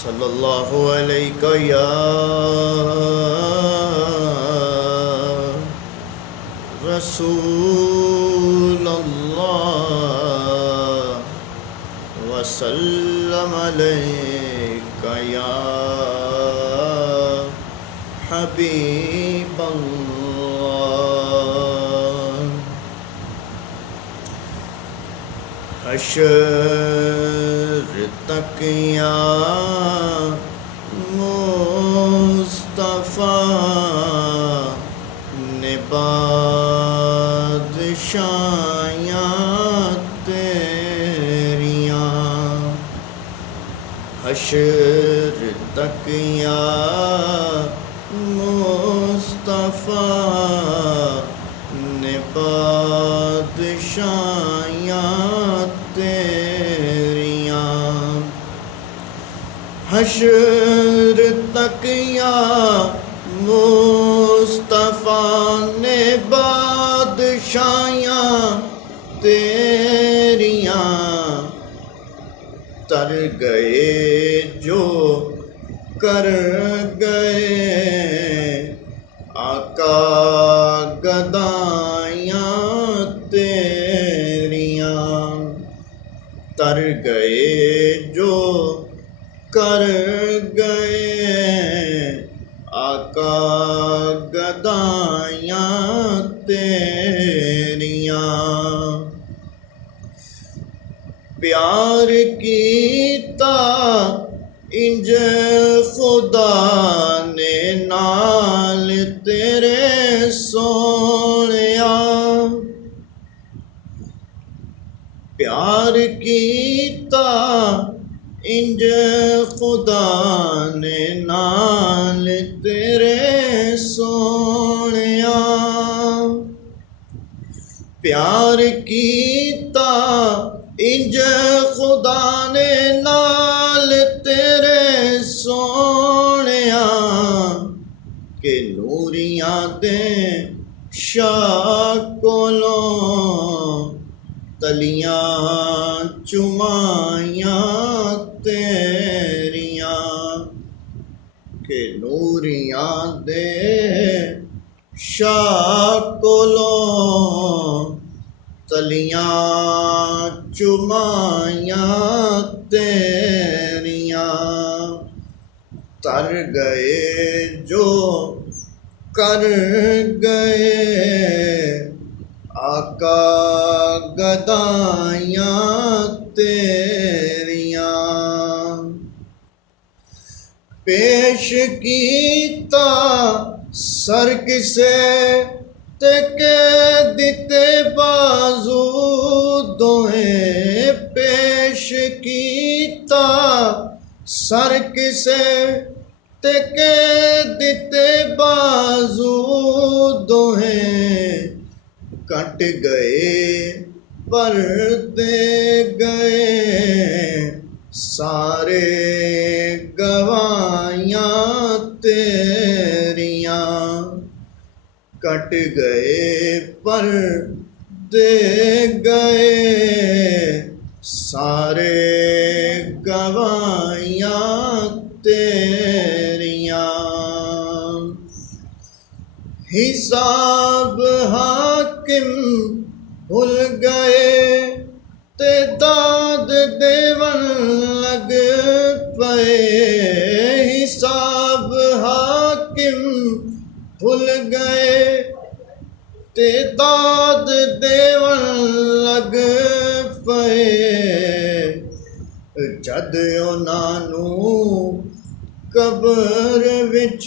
सल्लल्लाहु अलैका या रसूल अल्लाह वसल्लम अलैका या हबीब अल्लाह। हशर तक या मुस्तफ़ा ने बादशाहियाँ तेरियाँ। हशर तक या मुस्तफ़ा ने बादशाहियाँ तेरियाँ। हशर तक या मुस्तफ़ा ने बादशाहियाँ तेरियाँ। तर गए जो कर गए आका गदाइयाँ तेरियाँ। तर गए जो कर गए आका गदाइयाँ तेरियाँ। प्यार कीता इंज खुदा ने नाल तेरे सोनिया। प्यार कीता इंज खुदा ने नाल तेरे सोनिया। प्यार कीता इंज खुदा ने नाल तेरे सोनिया। के नूरियां दे शाह कोलों तलियां चुमाइयां तेरियां। के नूरियां दे शाह कोलों तलियां चुमाइयां तेरियां। तर गए जो कर गए आका गदाइयां तेरियां। पेश कीता सर किसे ते के दिते बाजू दोहें। पेश कीता सर किसे ते के दिते बाजू दोहें। कट गए पर दे गए सारे गवाइयाँ तेरियां। कट गए पर दे गए सारे गवाइयाँ तेरियां। हिसाब हाकिम भूल गए ते दाद देवन लग पए। हिसाब हाकिम भूल गए ते दाद देवन लग पए। जद उन्हां नूं कब्र विच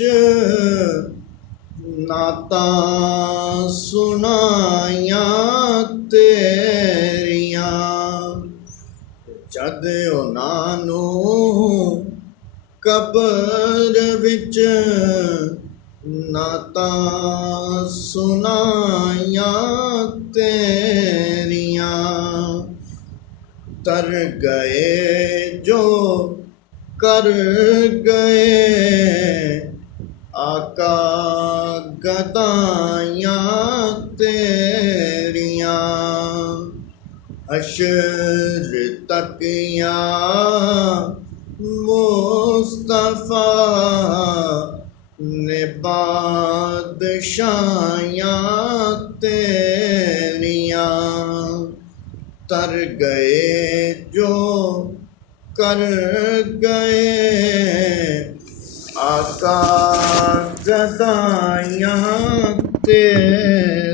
नातां सुनाइयां तेरियां। जद उन्हां नूं कब्र विच नातां सुनाइयां तेरियां। तर गए जो कर गए आका गदाइयां तेरियां। हशर तक या मुस्तफ़ा बादशाहियाँ तेरियाँ तर गए जो कर गए आका गदाइयाँ तेरियाँ।